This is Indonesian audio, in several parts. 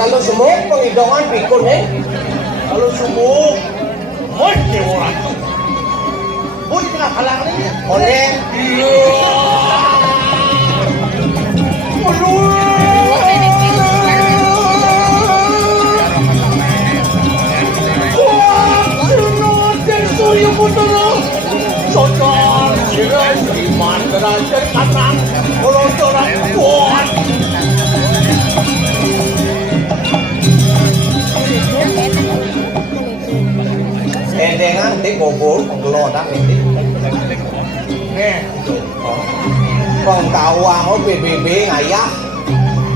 Kalau semua pengidongan pikun kalau semua mon ke orang pun tengah halang ni Oneng Socor, sirai, iman, derajat, matang, kolontoran, kuat. endengan di bobol penggelodak ini pengkawang PBB ngayah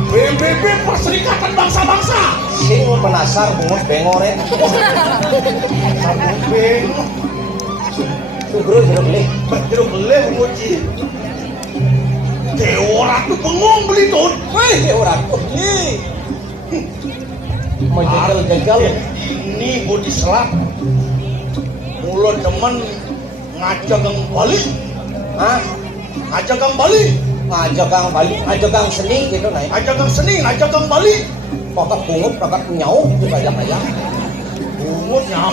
PBB Perserikatan Bangsa-Bangsa sing penasar bungut bengore sabun beng sugro jeruk leh jeruk leh nguci Dewa Ratu Bengong beli tuh wih Dewa Ratu ini mau jegal-jegal ini budi selap mulut temen ngajak kang Bali hah ngajak kang Bali ngajak kang Bali ngajak kang seni gitu naik ngajak kang seni ngajak kang Bali pakat bungut pakat nyau itu banyak-banyak bungut nyau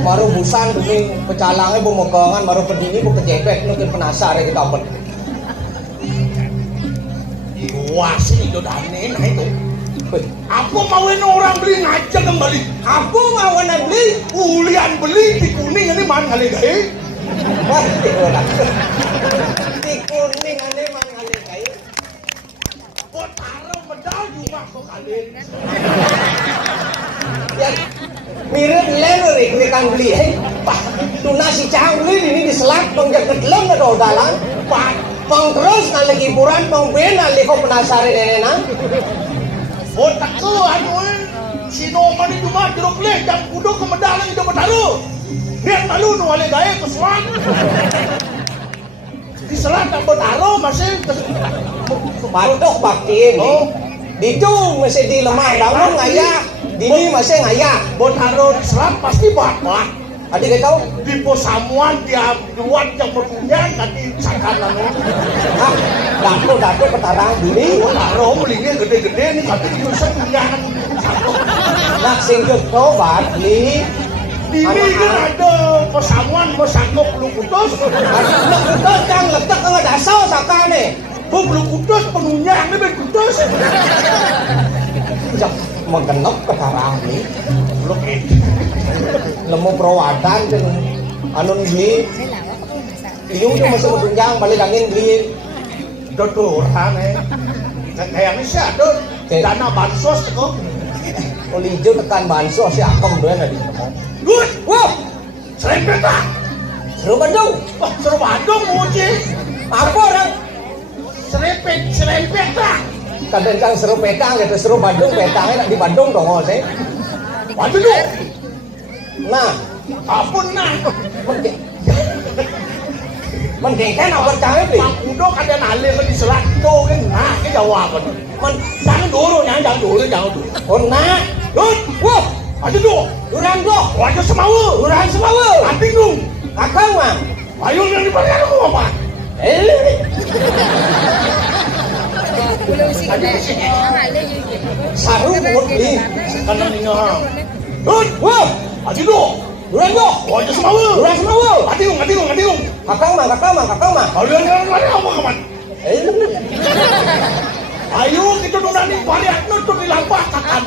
baru busan demi pecalangnya bu megangan baru pedini bu kecepet mungkin penasar ya kita dapat wah sih itu dane nah itu aku mauin orang beli ngajak kembali aku mau beli ulian beli di kuning ini mana kali gaya wah di kuning ini mana kali gaya buat taruh medal juga kok kali ya mirip leler ini kan beli tuh nasi cangli ini diselak pengjak kedelem na do dalang pang terus na lagi hiburan pang bena liko penasaran enena oh tak ke anu si Noman itu mah jeruk leh dan kudu ke medalang itu bertaruh lihat malu nu wale gaya kesuan di selatan bertaruh masih patok bakti ini itu masih di lemah bangun ngaya dini masih ngaya bertaruh di selat pasti baklah adik kau di posamuan dia luar yang berpunya tadi sakanan ah datu petarang dini bertaruh belinya gede-gede nih tapi itu punya nak singkut kau batli ini kan ada posamuan mau sanggup belum putus putus kang letak nggak dasar saka nih belum putus penuhnya ini belum putus jam menggenap petarang nih belum lemu perawatan dan anu beli iu itu masih bertunjang balik angin beli dodoran kayaknya sih ada dana bansos kok oli hijau tekan bansos si akom doang tadi duit wah serempet tak seru Bandung wah seru Bandung muci apa orang serempet tak kadang seru petang gitu seru Bandung petangnya di Bandung dong sih waduh dulu nah apun nah mendengkan apa cahaya nih Pak Udo kada nalir di selat itu kan nah cái jawaban jangan dulu jangan dulu oh nah Dut wah aja dulu durang doh wajah semawa durang semawa anting dong akang mah ayo yang dibayar aku apa aja di sini. Saru buat beli. Sekarang ini Dun, Wah, aji do. duran yo. Oh, aja semawe. Duran semua. Adiung. Kakang mah. Kalian yang lain apa kaman? Eh, Ayo kita nunani varian nutut di lampah kakan.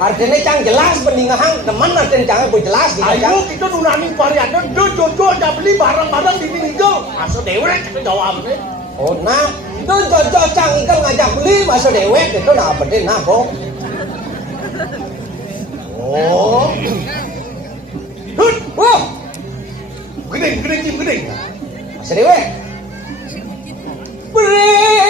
artinya cang jelas pendingahan teman artinya cang bu jelas gitu Ayo cang. kita nunani varian jojo aja beli barang-barang di minggu. Asa dewek kita jawabnya. Oh nah, itu jojo cang ikan ngajak beli masa dewek itu nah apa deh nah kok. Oh. Dun, Wah, gedeng. masa dewek. Berikan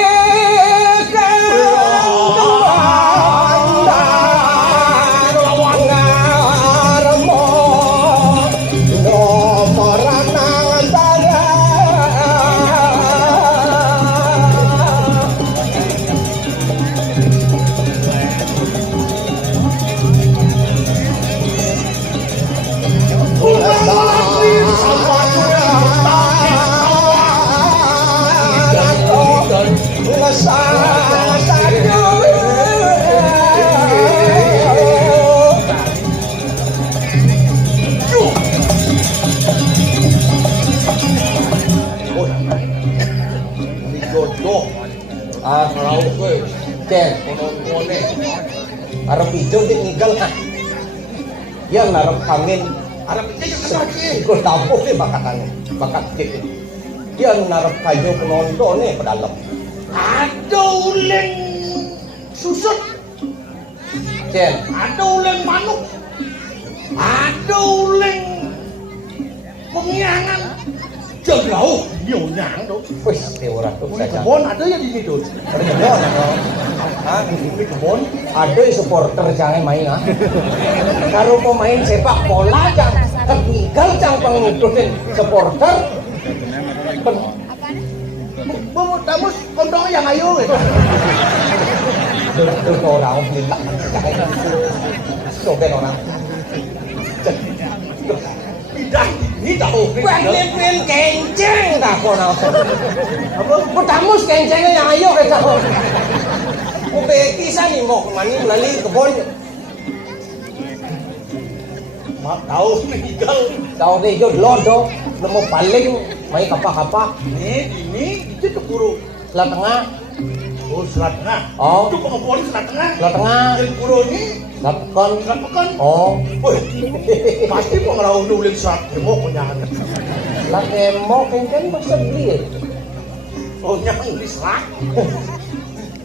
Cen, arep hijau di ngigal kan, yang narap angin, Arab itu yang ikut tampuk ni bakat kita. Yang narap kayu penonton ni pedalam. ada uleng susut, Cen, ada uleng manuk, ada uleng pengiangan. Jauh nyang tu. wis dewa tu Di saja. kebun ada ya di situ. Perkebun, ah, Di kebun. ada supporter jangan main ah. Kalau pemain sepak bola jangan tertinggal jangan pengikutin supporter. Kamu kondong yang ayo gitu. Itu orang beli tak soben orang. Pindah ini tahu. Pin kenceng tak kau nak? Apa? Pertama kencengnya yang ayo kita. Aku beti sana mau kemana melalui kebun. Mak tahu meninggal. Tahu deh jo lodo, nemu paling main kapak-kapak. Ini itu keburu. Selat tengah, Oh selat tengah. Oh. Itu pengebun selat tengah. selat tengah, Yang keburu ini selat kon. selat pekan. Oh, Woi, pasti pengerau nulis selat demo punya. selat emo kenceng masa beli. Oh nyang di selat.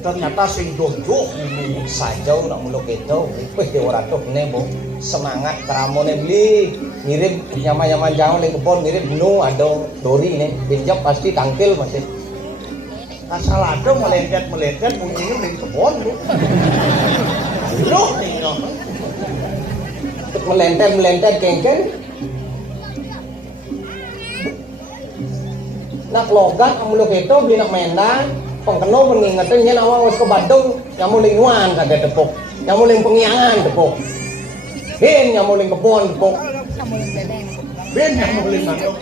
Ternyata sing dojo Ini saja nak muluk itu. Wih dewa ratu nebo semangat kamu beli. Ngirim nyaman-nyaman jauh di kebun ngirim nu ada dori ini. Pinjam pasti tangkil masih. asal ada melengket bunyinya dari kebun lu. Loh nih Melentet kengken. Nak logat muluk itu beli nak mendang. Pengkeno mengingatkan yen awak wis ke Bandung nyamuling nuan kagak tepuk. Nyamuling pengiangan tepuk. Hen nyamuling kebon tepuk. Ben yang mulai manuk.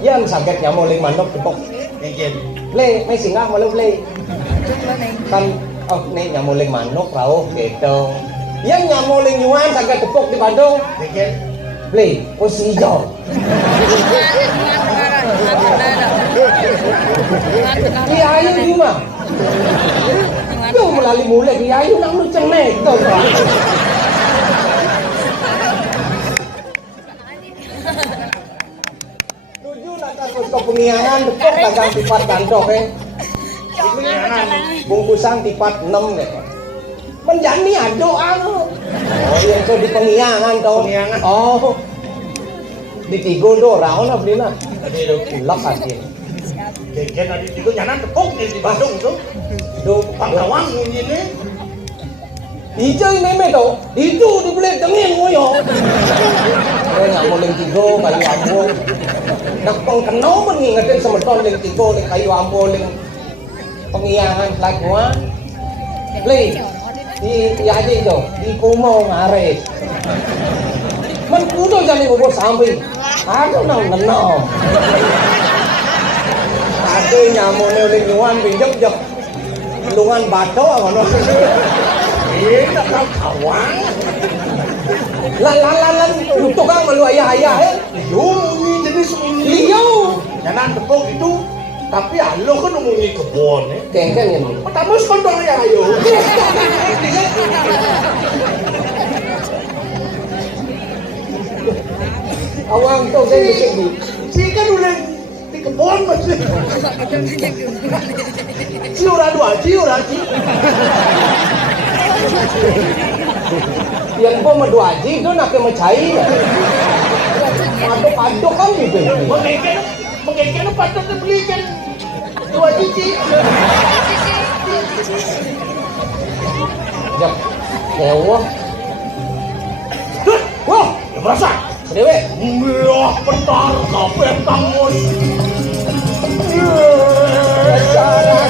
Yan saged nyamuling manuk tepuk. Mungkin. Le, may singa malu le. Kan oh nih nyamuling manuk rauh gitu. Yan nyamuling nuan saged tepuk di Bandung. Mungkin. Le, wis ijo. Kiai di mah. Yo melalui mulai kiai nang lu cenek to. Tujuh nak takut ke pengiangan betul dagang tipat kantok bungkusan tipat 6 menjani ado anu. Oh yang itu di pengiangan toh. Pengiangan. Oh. Di tigo do raon lah beli lah. Tadi itu. Ulak aja. Mungkin ada itu nyanan tepuk di Bandung tuh. Do Pangkawang ini. Ijo ini to, itu dibeli dengin ngoyo. Saya nggak mau leng tigo kayu ambo. Nak pengkenau mengingetin semeton leng tigo leng kayu ambo leng pengiangan lagua. Le, di aja itu di kumo ngares. มันกูต้องจะนี่กูsampai aku nang neno aku nyamone oleh nyuan pinjok jok lungan bato ngono tak tahu kawan. lan tukang malu ayah Yo mungi jenis mungi. liau Jangan tepuk itu. Tapi alo kan mungi kebon kengkeng ya Pertama sekondong ya ayo. awang to saya mesti Si kan udah di kebon masih. Si orang dua, si orang si. yang po madu aji do nak macai aduk kan gitu Mengekek patut dibelikan dua cici. jap dewa Wah, merasa. dewe Wah, bentar, kape tangus. cara